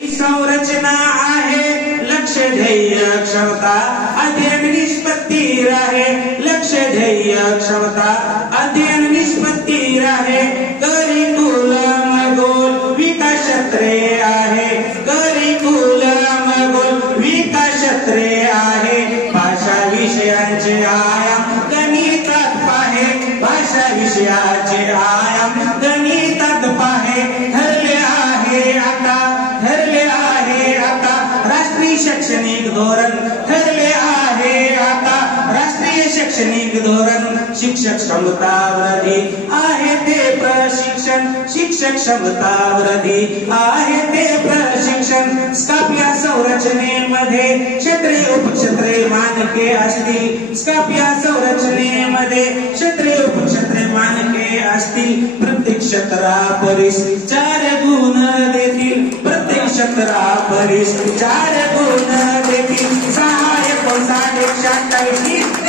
संरचना आहे लक्ष ध्येय क्षमता अध्ययन निष्पत्ती आहे लक्ष ध्येय क्षमता अध्ययन निष्पत्ती आहे करिकुलम गोल विकास क्षेत्रे आहे करिकुलम गोल विकास क्षेत्रे आहे भाषा विषयांचे आयाम गणितात पाहे भाषा विषयाचे आयाम गणितात पाहे ठरले आहे आता राष्ट्रीय शैक्षणिक धोरण ठरले आहे आता राष्ट्रीय शैक्षणिक धोरण शिक्षक क्षमता वृद्धी आहे ते प्रशिक्षण शिक्षक क्षमता वृद्धी आहे ते प्रशिक्षण स्कापिया संरचनेमध्ये क्षेत्रे उपक्षेत्रे मानके असतील स्कापिया संरचनेमध्ये क्षेत्रे उपक्षेत्रे मानके असतील प्रत्येक क्षेत्रापरीस 4 गुण देतील प्रत्येक क्षेत्रापरीस 4 गुण देतील 6 एकोण 60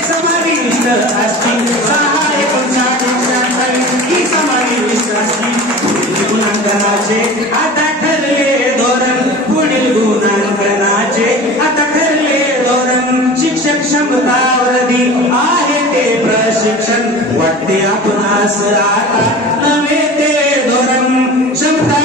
समाविष्ट असतील 6 एकोण 60 समाविष्ट असतील गुणांकनाचे आता ठरले धोरण पुढील गुणांकनाचे आता ठरले धोरण शिक्षक क्षमता वृद्धी आहे ते प्रशिक्षण वाटते आपणास आता नवे ते धोरण क्षमता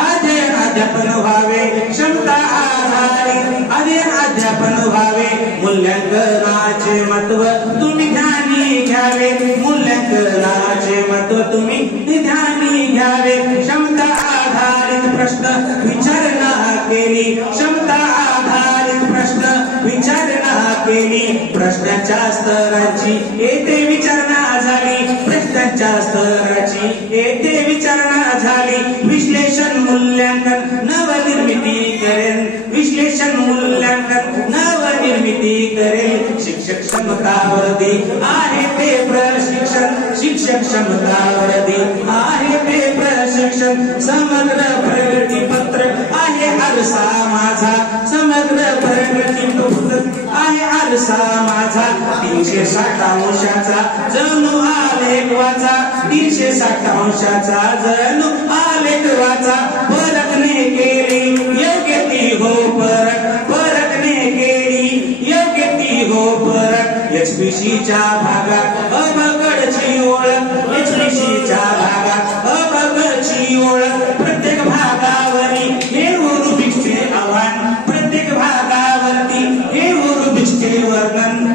आधारित अध्यापन व्हावे क्षमता आधारित अध्यापन व्हावे मूल्यांकनाचे महत्व तुम्ही ध्यानी घ्यावे मूल्यांकनाचे महत्व तुम्ही ध्यानी घ्यावे क्षमता आधारित प्रश्न विचारणा केली क्षमता आधारित प्रश्न विचारणा केली प्रश्नाच्या स्तराची येथे विचारणा झाली प्रश्नाच्या स्तराची येथे विचारणा झाली विश्लेषण मूल्यांकन नवनिर्मिती करेल विश्लेषण मूल्यांकन नवनिर्मिती करेल शिक्षक क्षमता वृद्धी आहे ते प्रशिक्षण शिक्षक क्षमता वृद्धी आहे ते प्रशिक्षण समग्र प्रगती पत्र आहे आरसा माझा समग्र प्रगती पुस्तक आहे आरसा माझा 360 अंशाचा जणू आलेख वाचा 360 अंशाचा जणू आलेख वाचा परखणे केली योग्य ती हो परखणे केली योग्य ती हो परख एचपीसीच्या भागात अबगडची ओळख एचपीसीच्या भागात अबगडची ओळख प्रत्येक भागावरी हे रुबिक्सचे आव्हान प्रत्येक भागावरती हे रुबिक्सचे वर्णन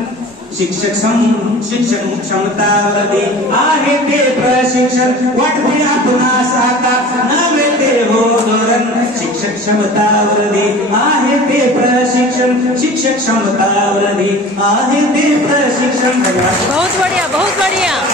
शिक्षक क्षमता वृद्धी आहे ते प्रशिक्षण वाटते आपणास आता नवे ते हो धोरण शिक्षक क्षमता वृद्धी आहे ते प्रशिक्षण शिक्षक क्षमता वृद्धी आहे ते प्रशिक्षण बहुत बढ़िया